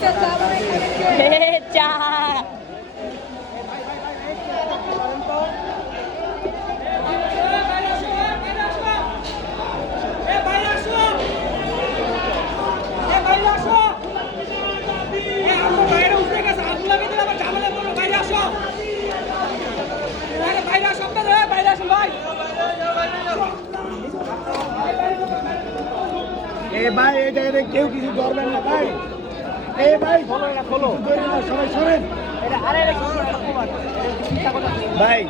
চা ভাই এই জায়গাতে কেউ কিছু ধরবেন না ভাই। এই ভাই খোলো, সবাই শোনেন ভাই।